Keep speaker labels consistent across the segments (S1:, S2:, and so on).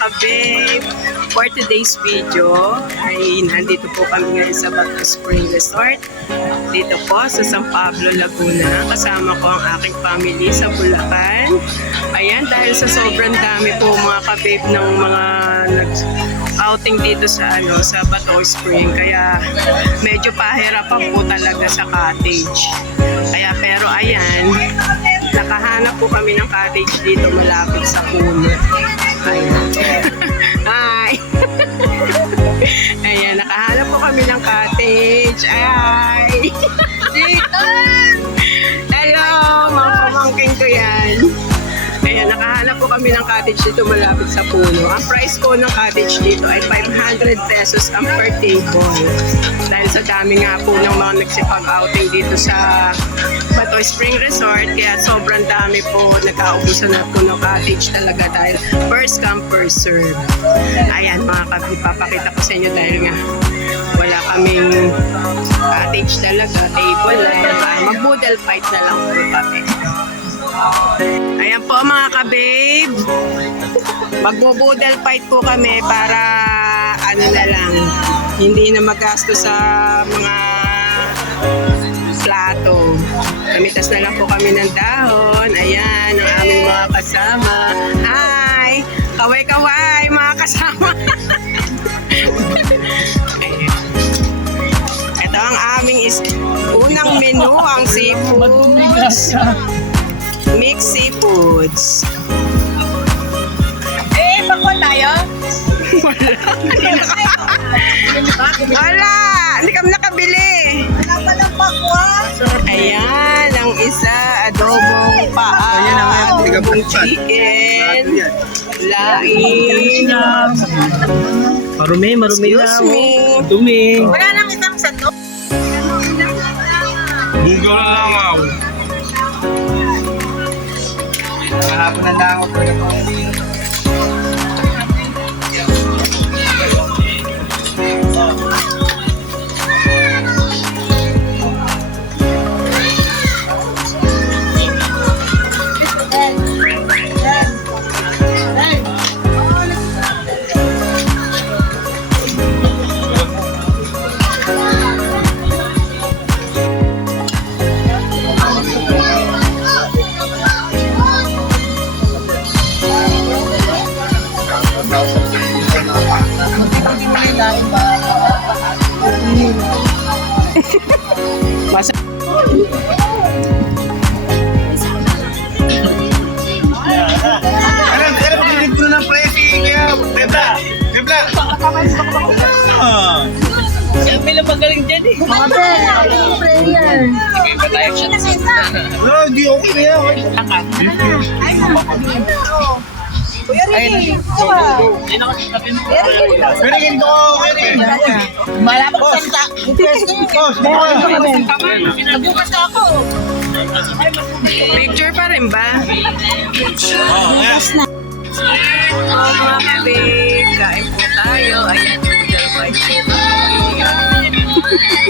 S1: kababe. For today's video ay nandito po kami ngayon sa Bato Spring Resort. Dito po sa San Pablo, Laguna. Kasama ko ang aking family sa Bulacan. Ayan, dahil sa sobrang dami po mga kababe ng mga nag- outing dito sa ano sa Bato Spring kaya medyo pahirapan po talaga sa cottage. Kaya pero ayan, nakahanap po kami ng cottage dito malapit sa puno. Hi! Ayan, nakahanap po kami ng cottage. Ay! Dito! Hello! Mga pamangkin ko yan. Ayan, nakahanap kami ng cottage dito malapit sa puno. Ang price ko ng cottage dito ay 500 pesos ang per table. Dahil sa dami nga po ng mga nagsipag-outing dito sa Bato Spring Resort, kaya sobrang dami po nagkaubusan na po ng cottage talaga dahil first come, first serve. Ayan mga kabi, papakita ko sa inyo dahil nga wala kaming cottage talaga, table lang. Mag-boodle fight na lang po kami. Ayan po mga ka-babe. Magbo-boodle fight po kami para ano na lang, hindi na magasto sa mga plato. Kamitas na lang po kami ng dahon. Ayan, ang aming mga kasama. Hi! Kaway-kaway, mga kasama. Ito ang aming unang menu, ang seafoods. Mixed seafoods.
S2: Eh, bakwa tayo?
S1: Wala! Hindi kami nakabili.
S2: Wala pa ng bakwa.
S1: Ayan, ang isa, adobong paa, adobong chicken, laing.
S3: Marumi, marumi na.
S1: Excuse me.
S3: Dumi.
S2: Wala nang isang sandok.
S4: Bugaw na langaw.
S3: Kahapon na lang ako.
S4: Bro, di okay na yan.
S2: Kuya Ricky, ito ah. Kuya Ricky,
S4: Pinigin ko, Eric.
S2: malapit
S4: Boss.
S2: sa
S4: Boss, dito ka.
S2: Nagbukas na ako.
S1: picture pa rin ba?
S4: Oh, yeah.
S1: Oh, mga kabig, kain po tayo. Ayan, po kami.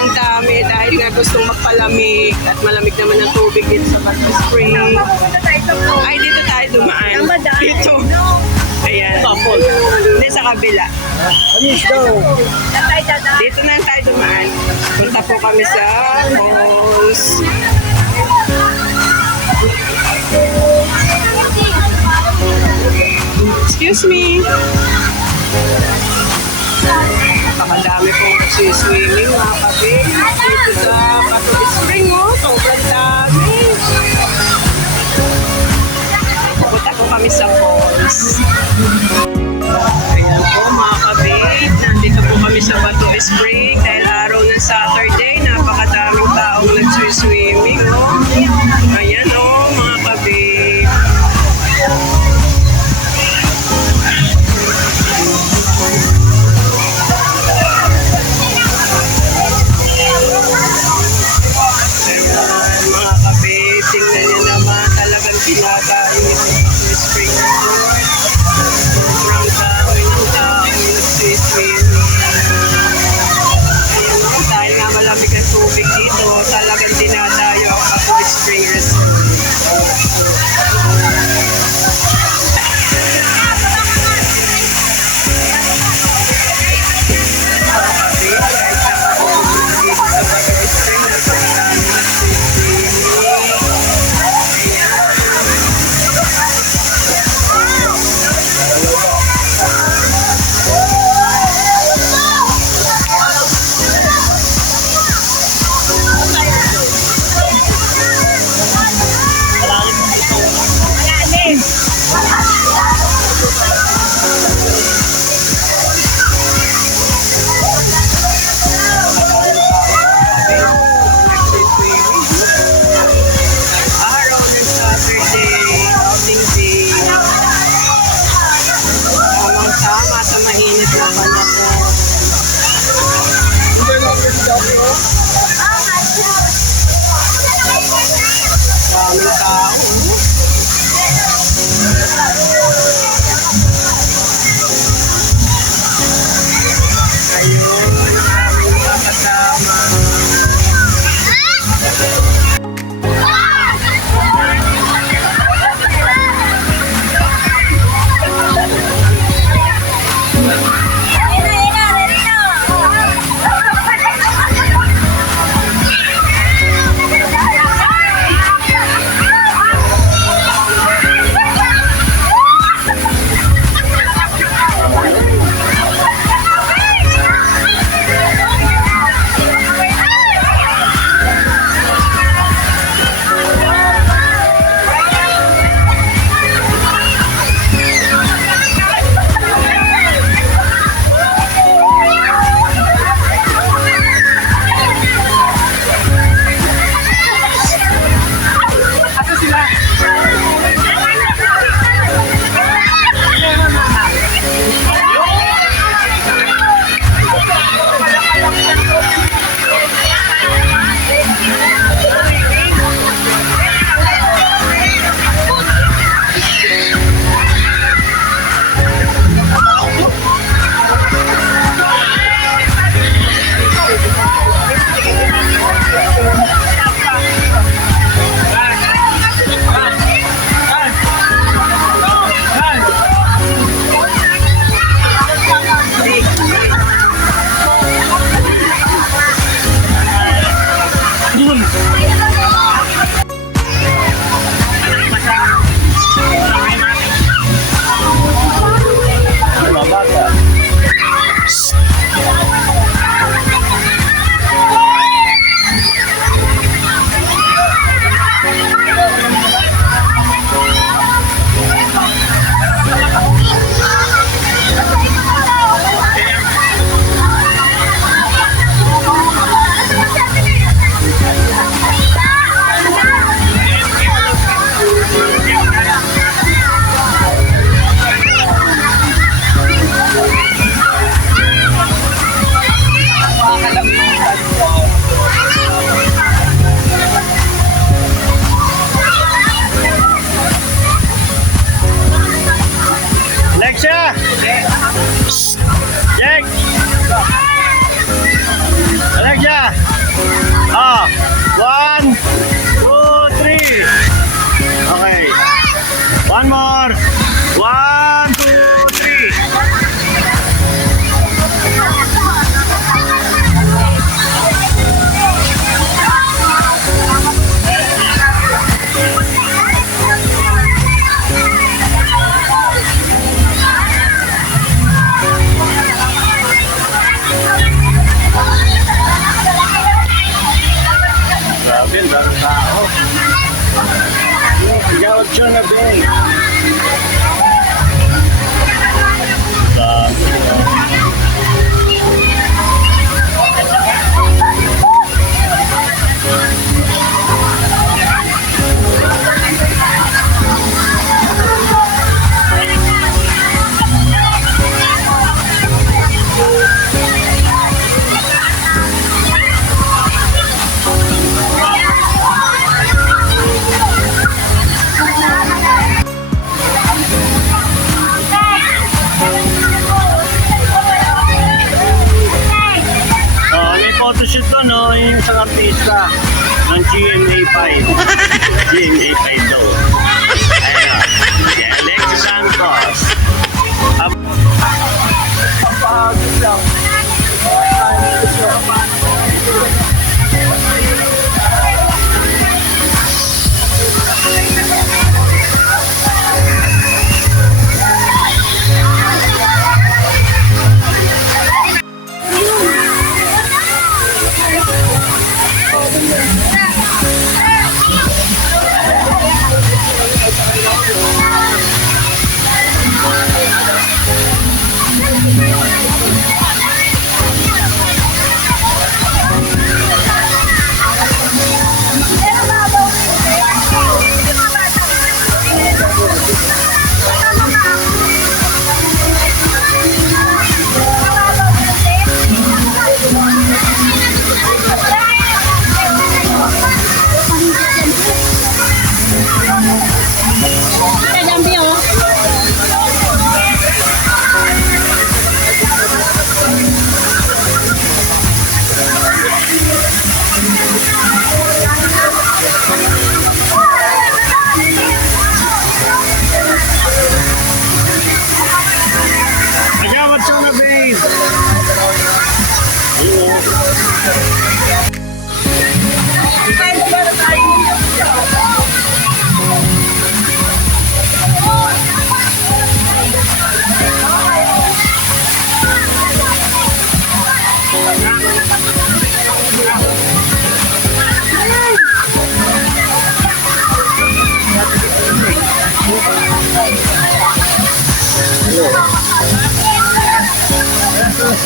S1: Sobrang dami dahil nga gustong magpalamig at malamig naman ang tubig dito sa Bato Spring. Ay, dito tayo dumaan. Dito. Ayan. Hindi sa kabila. Dito na tayo dumaan. Punta po kami sa malls. Excuse me. Nagsiswimming mga kape. Dito sa Bato Spring, oh. Sobrang dami. Pupunta po kami sa falls. Ayan po mga kabit, nandito po kami sa Bato Spring dahil araw ng Saturday, napakadaming taong nagsiswimming. Oh. Ayan tingnan nyo naman talagang pinakain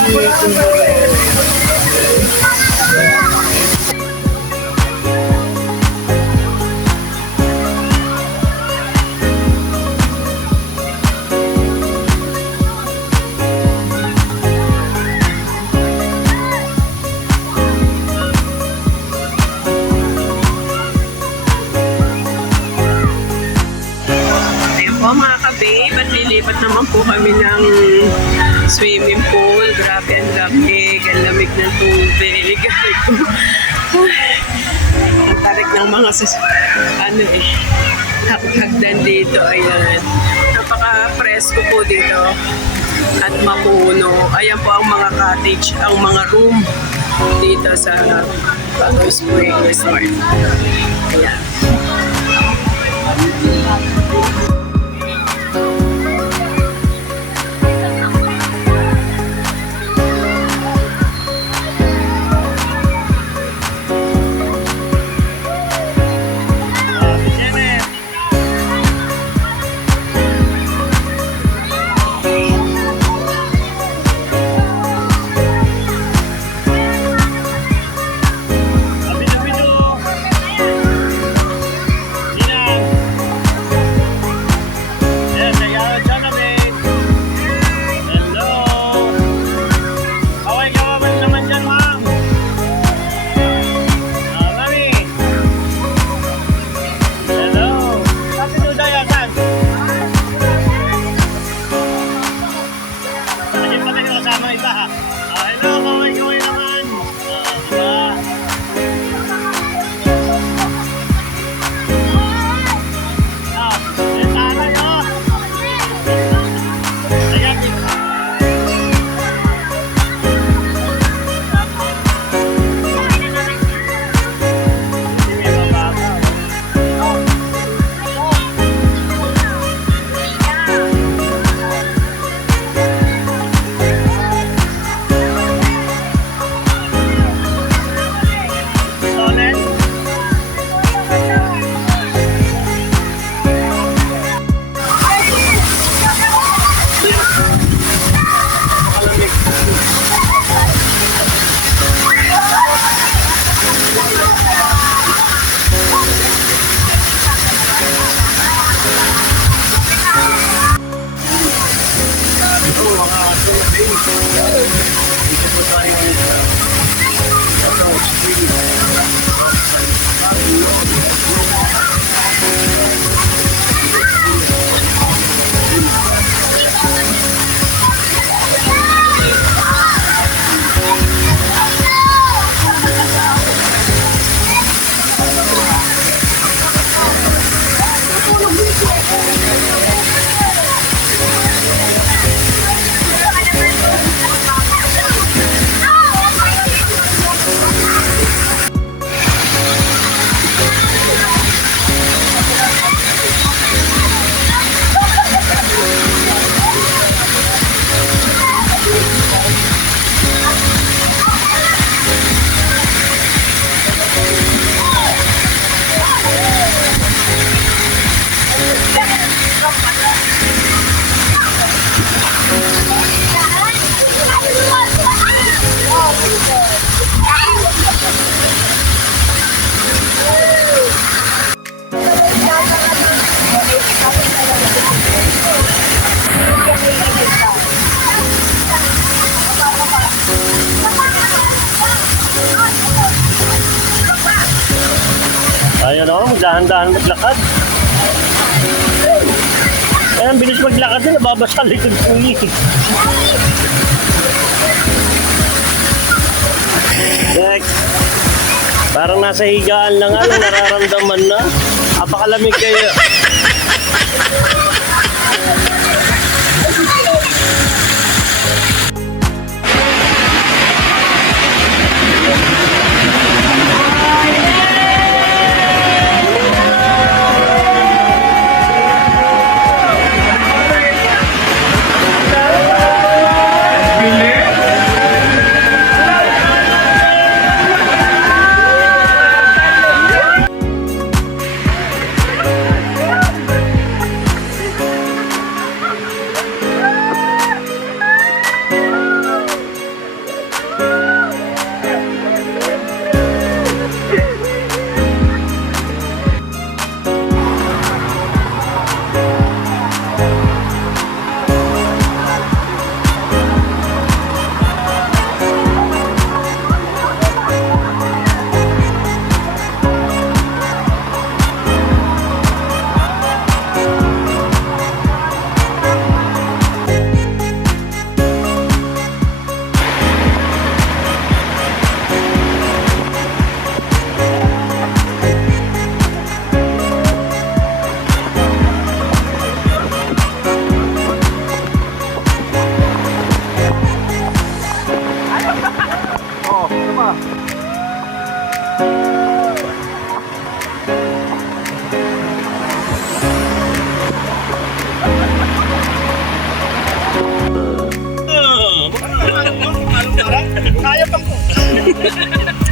S1: Thank you. Sus... Ano eh, hagdan dito. Ayan. Napaka-presko po dito. At mapuno. Ayan po ang mga cottage, ang mga room dito sa Bago Spring Resort. Ayan.
S4: Likod ko eh. Next. Parang nasa higaan lang nga, lang nararamdaman na. Apakalamig kayo.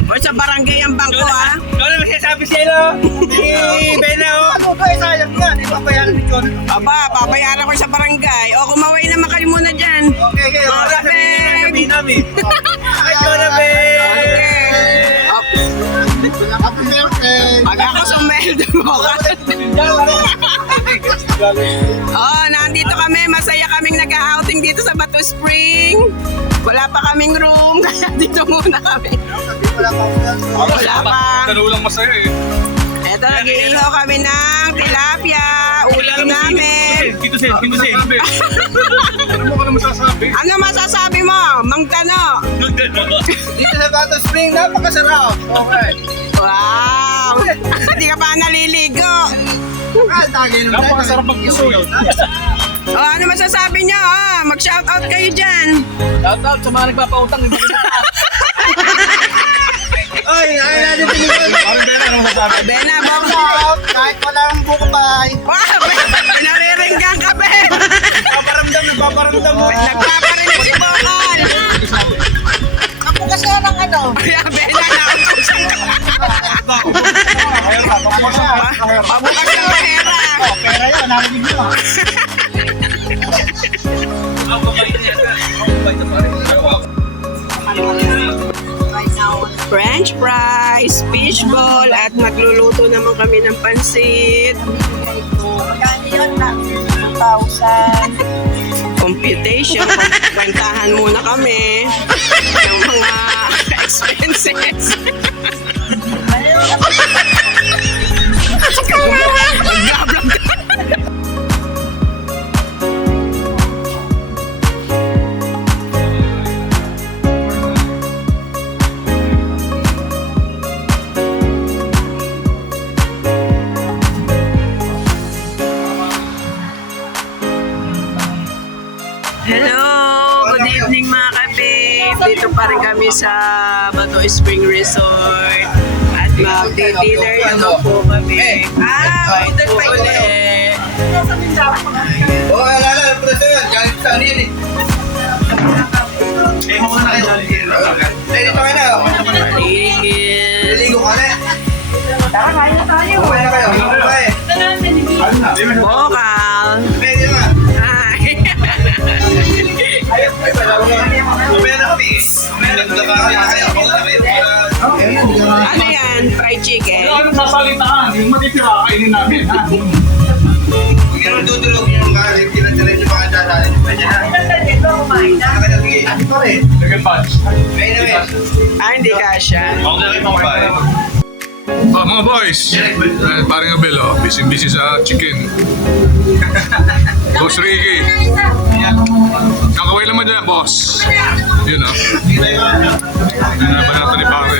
S1: O sa barangay ang bangko ah.
S3: Ikaw naman sinasabi siya, no? Eh, Bena, oh. Ano ba? Eh, sayang yan. Eh, papayaran ni John.
S1: Aba, papayaran ko sa barangay. O kumaway naman kayo muna dyan.
S3: Okay, okay.
S1: Mga
S3: Sabihin
S1: kapeng.
S3: na, sabihin namin. Ay, John, Ben!
S1: Pag ako sumeld mo ka. Oh, nandito kami. Masaya kaming nag-outing dito sa Batu Spring. Wala pa kaming room, kaya dito muna kami. Wala pa.
S5: Dalawa lang masaya eh.
S1: Eto, nag-iihaw kami ng tilapia. Ulam namin.
S3: Dito, Sen. Dito, Sen.
S5: Ano mo ka na masasabi?
S1: Ano masasabi mo, Mang Tano?
S3: Dito sa Bato Spring, napakasarap. Okay.
S1: Wow! Hindi ka pa naliligo.
S5: Napakasarap mag-isoy.
S1: O, ano masasabi niyo? Ah, mag-shoutout kayo dyan.
S2: Shoutout sa mga nagpapautang.
S3: Ay, ay, natin tinigil.
S5: Parang Bena, ano masasabi?
S1: Bena.
S3: Stop! Kahit wala ang buko pa,
S1: Wow! Nariringgan ka, Ben!
S3: nagpaparamdam, nagpaparamdam mo.
S1: Nagpaparinig si Bokal!
S2: Ako kasi ng ano.
S1: Kaya, Bena, nautusan ka. Pabukas ng pahera.
S3: Pera yun, narinig mo.
S1: French fries, fishball, at magluluto naman kami ng pansit.
S2: Magkano yun na? 2,000.
S1: Computation, kwentahan muna kami Nag-vlog Hello! Good evening mga kababe! Dito pa rin kami sa Spring Resort. At mag-dinner naman po kami. Ah, udal pa ulit.
S3: Oo, oh, alala, preso yun. Galit sa ano yun eh. Eh, mukha na kayo. Eh, dito ka na. Naligo ka na. Tara, kain na tayo.
S5: Matitira, kainin namin. Ha?
S3: Kung meron dudulog yung galit, tinatira yung mga dadalhin. Pwede na. Ano ka sige? Ano pa rin?
S5: Second batch.
S3: Pwede na rin.
S1: Ah, hindi kasha.
S5: Okay, okay. Oh, mga boys, eh, parang Abel, oh, busy-busy sa chicken. boss Ricky. Kakaway naman dyan, boss. Yun, oh. Yun na ba natin ni pare?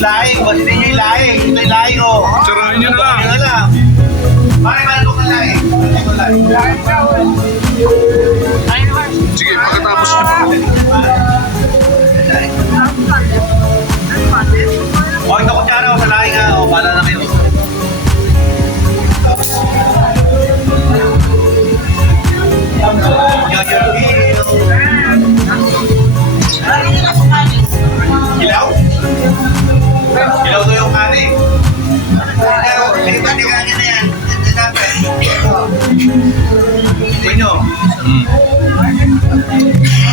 S3: Laing, kasi din yung laing. Ito yung laing, oh.
S5: Sarahin nyo na lang.
S3: Ano lang. Bakit malabok na laing? Ito laing.
S5: Sige, pagkatapos nyo.
S3: Oh, ito kutsara ko sa laing, ah. Oh, pala na kayo. Ilaw? Ilaw to yung kani. Ilaw, pa, tingnan na yan. Ito natin. Tingnan nyo.
S5: Mm.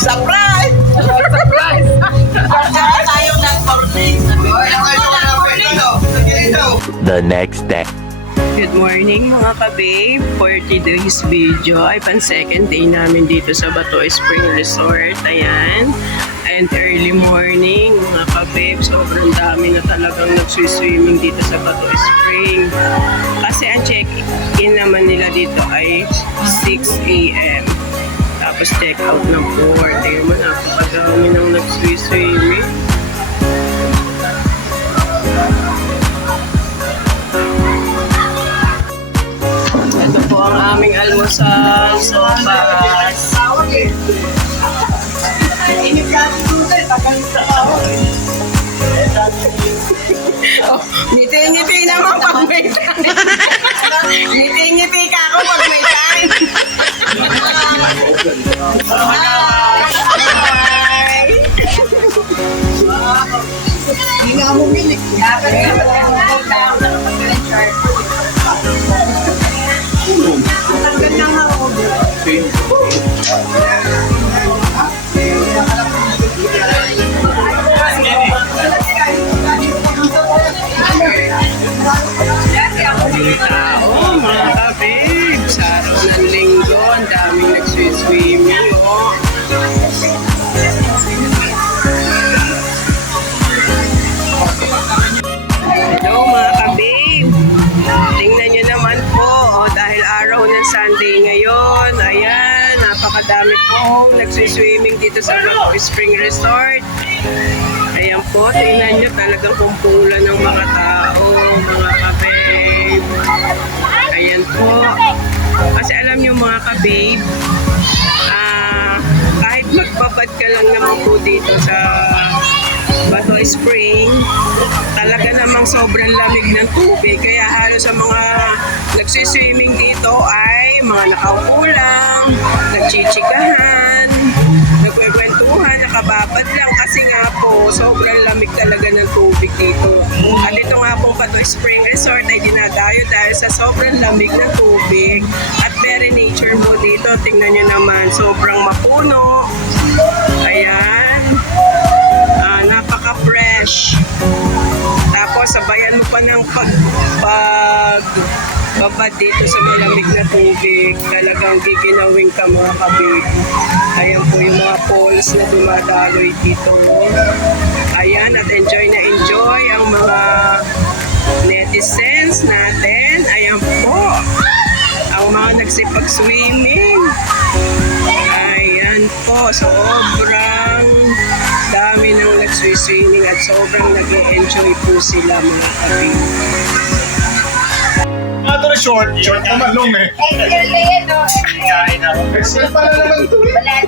S2: Surprise! Surprise! Tayo ng 4 days.
S3: Ilaw kayo, ilaw kayo. Ito, ito.
S6: The next day.
S1: Good morning mga ka-babe. For today's video ay pan second day namin dito sa Bato Spring Resort. Ayan. And early morning mga ka-babe. Sobrang dami na talagang nagsiswimming dito sa Bato Spring. Kasi ang check-in naman nila dito ay 6 a.m. Tapos check out ng 4. Tingnan mo, napakadami nang nagsiswimming. Ito po ang aming almusal, sopas. Oh, ngiti-ngiti naman pag may time. ngiti-ngiti ka ako pag may time. Bye! tao, mga nagsiswimming, oh. Hello, mga kabib. Tingnan nyo naman po, oh, dahil araw ng Sunday ngayon, ayan, napakadami po nagsiswimming dito sa Rock Spring Resort. Ayan po, tingnan nyo talagang kumpulan ng mga tao, mga kabib. Ayan po. Kasi alam nyo mga ka-babe, magbabad ka lang naman po dito sa Bato Spring, talaga namang sobrang lamig ng tubig. Kaya halos sa mga nagsiswimming dito ay mga nakaupo lang, nagchichikahan, nagkwekwentuhan, nakababad lang kasi nga po, sobrang lamig talaga ng tubig dito. At ito nga pong Bato Spring Resort ay dinadayo dahil sa sobrang lamig ng tubig at very nature mo dito. Tingnan nyo naman, sobrang mapuno. Ayan. Ah, napaka-fresh. Tapos sabayan mo pa ng pag, pag babad dito sa malamig na tubig. Talagang giginawin ka mga kabig. Ayan po yung mga falls na dumadaloy dito. Ayan, at enjoy na enjoy ang mga netizens natin. Ayan po. Ang mga nagsipag-swimming. Po, sobrang dami nang nagsiswimming at sobrang nag enjoy po sila mga kabig.
S5: Ito na short. Short naman long eh. Express pala naman ito eh.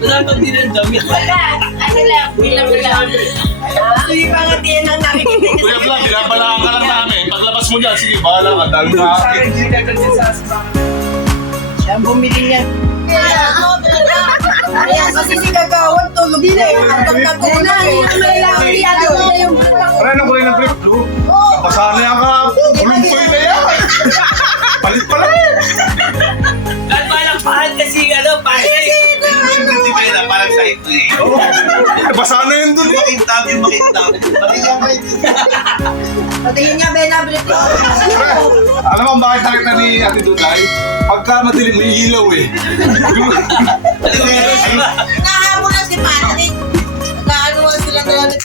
S2: Wala pang dinadamit.
S7: Ano lang, bilang lang.
S1: Hindi pa nga din ang nakikita
S5: Kuya Vlog, binabalaan ka lang namin. Paglabas mo dyan, sige, bahala ka. Dahil na.
S2: Siya ang bumili niya.
S7: Ayan, kasi si Gagawan tulog na yung hanggang natunan. Ano na yung
S5: Pare, anong kulay ng trip? Blue? Basa na yan ka. Bulong ko yun na yan. Palit pala eh.
S2: At parang pahal kasi ano, pahal.
S3: Hindi ba yun? Parang sa ito eh.
S5: Oo. Basa na yun dun eh.
S3: Makintab yung makintab. Pati yan kayo.
S7: Patayin niya, Benabrit ko.
S5: Alam mo bakit nakita ni Ate Dutay? Pagka madilim, may ilaw eh.
S7: Nahabol na si Patrick. Nagkaano sila dalawa ni